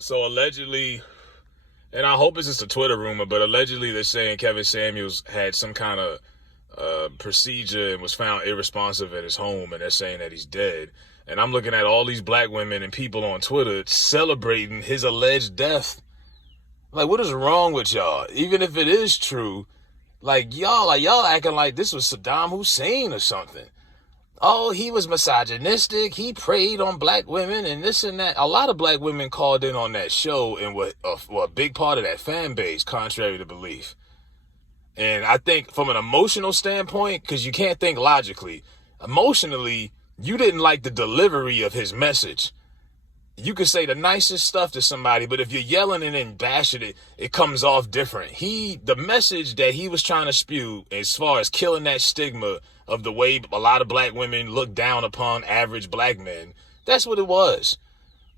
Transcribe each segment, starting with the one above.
So allegedly, and I hope it's just a Twitter rumor, but allegedly they're saying Kevin Samuels had some kind of procedure and was found irresponsive at his home, and they're saying that he's dead. And I'm looking at all these black women and people on Twitter celebrating his alleged death. Like, what is wrong with y'all? Even if it is true, y'all acting like this was Saddam Hussein or something. Oh, he was misogynistic. He preyed on black women and this and that. A lot of black women called in on that show and were a big part of that fan base, contrary to belief. And I think from an emotional standpoint, because you can't think logically, emotionally, you didn't like the delivery of his message. You could say the nicest stuff to somebody, but if you're yelling and then bashing it, it comes off different. The message that he was trying to spew as far as killing that stigma of the way a lot of black women look down upon average black men, that's what it was.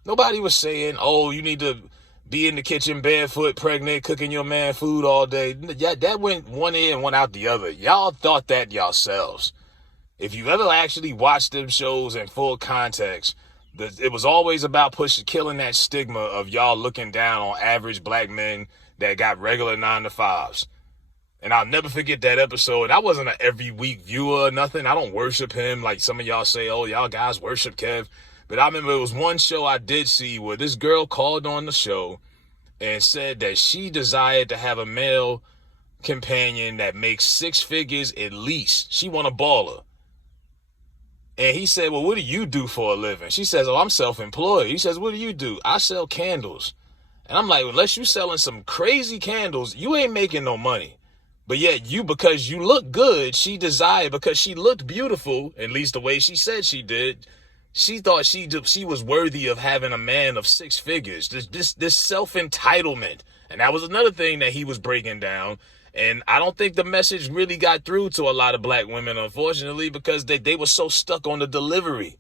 Nobody was saying, oh, you need to be in the kitchen barefoot, pregnant, cooking your man food all day. That went one ear and one out the other. Y'all thought that yourselves. If you ever actually watched them shows in full context, it was always about killing that stigma of y'all looking down on average black men that got regular 9-to-5s. And I'll never forget that episode. I wasn't an every week viewer or nothing. I don't worship him like some of y'all say, oh, y'all guys worship Kev. But I remember it was one show I did see where this girl called on the show and said that she desired to have a male companion that makes 6 figures at least. She want a baller. And he said, well, what do you do for a living? She says, oh, I'm self-employed. He says, what do you do? I sell candles. And I'm like, unless you selling some crazy candles, you ain't making no money. But yet because you look good, she desired, because she looked beautiful, at least the way she said she did, she thought she was worthy of having a man of 6 figures. This self-entitlement. And that was another thing that he was breaking down. And I don't think the message really got through to a lot of black women, unfortunately, because they were so stuck on the delivery.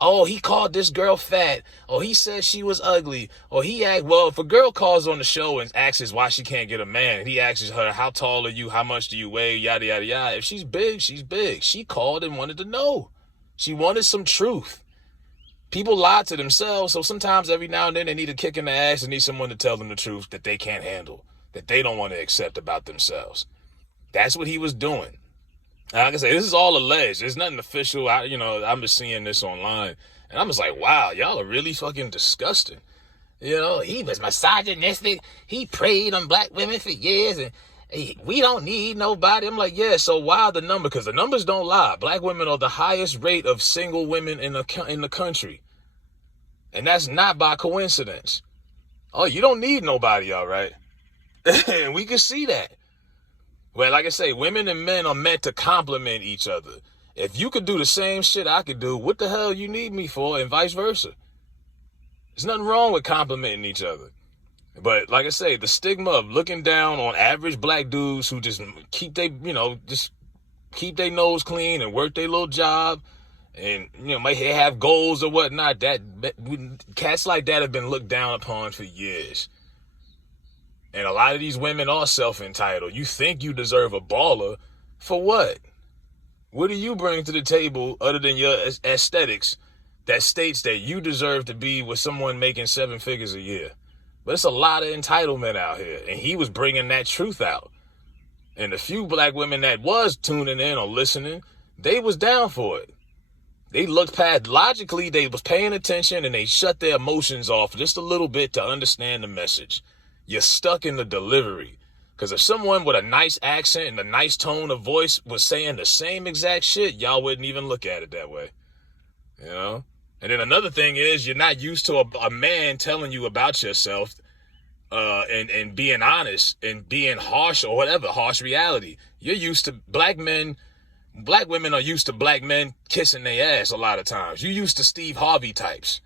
Oh, he called this girl fat. Or he said she was ugly. Or if a girl calls on the show and asks why she can't get a man, and he asks her, how tall are you? How much do you weigh? Yada, yada, yada. If she's big, she's big. She called and wanted to know. She wanted some truth. People lie to themselves, so sometimes every now and then they need a kick in the ass and need someone to tell them the truth that they can't handle, that they don't want to accept about themselves. That's what he was doing. Like I say, this is all alleged. There's nothing official. I'm just seeing this online. And I'm just like, wow, y'all are really fucking disgusting. He was misogynistic. He preyed on black women for years, and we don't need nobody. I'm like, yeah, so why the number? Because the numbers don't lie. Black women are the highest rate of single women in the country. And that's not by coincidence. Oh, you don't need nobody, all right? And we can see that. Well, like I say, women and men are meant to complement each other. If you could do the same shit I could do, what the hell you need me for, and vice versa? There's nothing wrong with complimenting each other. But like I say, the stigma of looking down on average black dudes who just keep their nose clean and work their little job and, might have goals or whatnot, that cats like that have been looked down upon for years. And a lot of these women are self-entitled. You think you deserve a baller. For what? What do you bring to the table other than your aesthetics that states that you deserve to be with someone making 7 figures a year? But it's a lot of entitlement out here. And he was bringing that truth out. And the few black women that was tuning in or listening, they was down for it. They looked past, logically, they was paying attention, and they shut their emotions off just a little bit to understand the message. You're stuck in the delivery. Because if someone with a nice accent and a nice tone of voice was saying the same exact shit, y'all wouldn't even look at it that way. And then another thing is, you're not used to a man telling you about yourself and being honest and being harsh or whatever, harsh reality. You're used to black women are used to black men kissing their ass a lot of times. You're used to Steve Harvey types.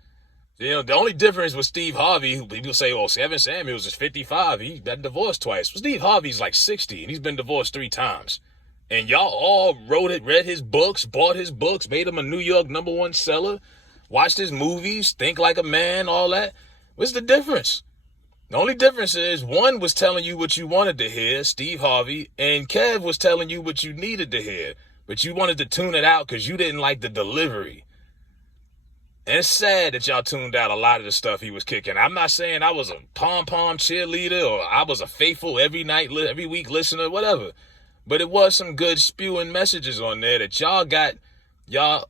The only difference with Steve Harvey, people say, oh, Kevin Samuels is 55. He got divorced twice. Well, Steve Harvey's like 60, and he's been divorced 3 times. And y'all all read his books, bought his books, made him a New York #1 seller, watched his movies, think like a man, all that. What's the difference? The only difference is one was telling you what you wanted to hear, Steve Harvey, and Kev was telling you what you needed to hear. But you wanted to tune it out because you didn't like the delivery. And it's sad that y'all tuned out a lot of the stuff he was kicking. I'm not saying I was a pom-pom cheerleader or I was a faithful every week listener, whatever. But it was some good spewing messages on there that y'all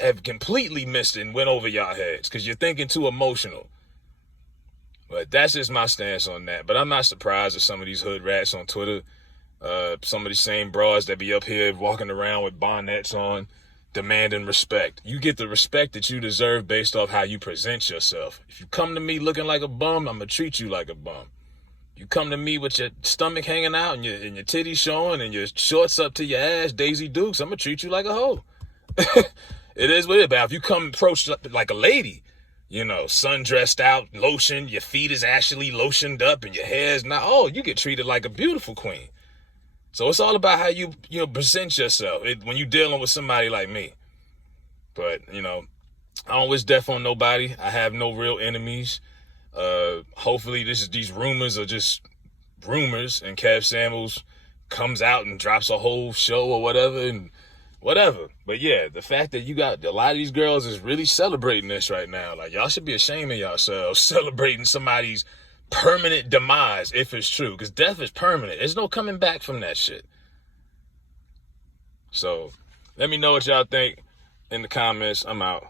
have completely missed and went over y'all heads because you're thinking too emotional. But that's just my stance on that. But I'm not surprised at some of these hood rats on Twitter. Some of these same bras that be up here walking around with bonnets on, demanding respect. You get the respect that you deserve based off how you present yourself. If you come to me looking like a bum, I'm going to treat you like a bum. You come to me with your stomach hanging out and your titties showing and your shorts up to your ass, Daisy Dukes, I'm going to treat you like a hoe. It is what it is. But if you come approach like a lady, you know, sun-dressed out, lotion, your feet is actually lotioned up and your hair is not, oh, you get treated like a beautiful queen. So it's all about how you present yourself when you're dealing with somebody like me. But, you know, I don't wish death on nobody. I have no real enemies. Hopefully these rumors are just rumors and Kev Samuels comes out and drops a whole show or whatever. But yeah, the fact that you got a lot of these girls is really celebrating this right now. Like, y'all should be ashamed of yourselves celebrating somebody's permanent demise if it's true, because death is permanent. There's no coming back from that shit. So let me know what y'all think in the comments. I'm out.